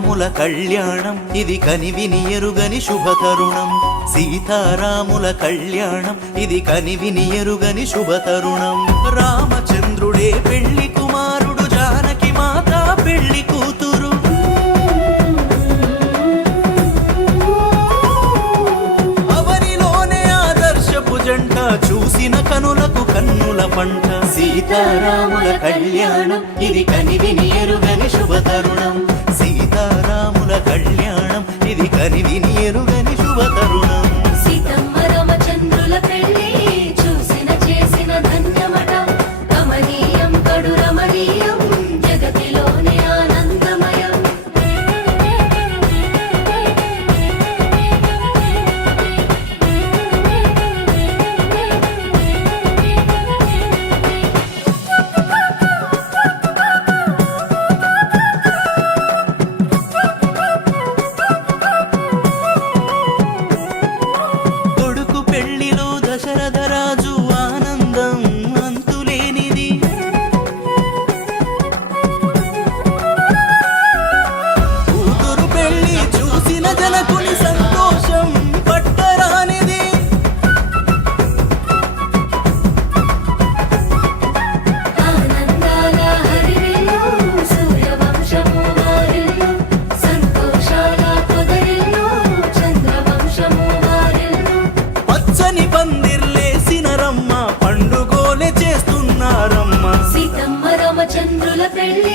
సీతారాముల కళ్యాణం ఇది కనివిని ఎరుగని శుభతరుణం. సీతారాముల కళ్యాణం ఇది కనివిని ఎరుగని శుభతరుణం. రామచంద్రుడే పెళ్లి కుమారుడు, జానకి మాత పెళ్లి కూతురు. అవనిలోనే ఆదర్శపు జంట, చూసిన కనులకు కన్నుల పంట. సీతారాముల కళ్యాణం ఇది కనివిని ఎరుగని శుభతరుణం. సీతారాముల కళ్యాణం ఇది కనివిని ఎరుగని శుభతరుణం. సీతమ్మ రామచంద్రుల పెళ్లి చూసిన చేసిన ధన్యమట. కమనీయం కడు రమణీయం, జగతిలోనే ఆనందమయం. కొడుకు పెళ్లిలో దశరథ రాజు ఆనందం అంతులేనిది. కూతురు పెళ్లి చూసిన జనకుని సంతోషం పట్టరానిది. ఆనందాల హరివిల్లు, సూర్యవంశము వారిల్లు. సంతోషాల పొదరిల్లు, చంద్రవంశము వారిల్లు. పచ్చని పందిర్లేసిన రమ్మ, పండుగోలే చేస్తున్నారమ్మ. సీతమ్మ రామచంద్రుల పెళ్లి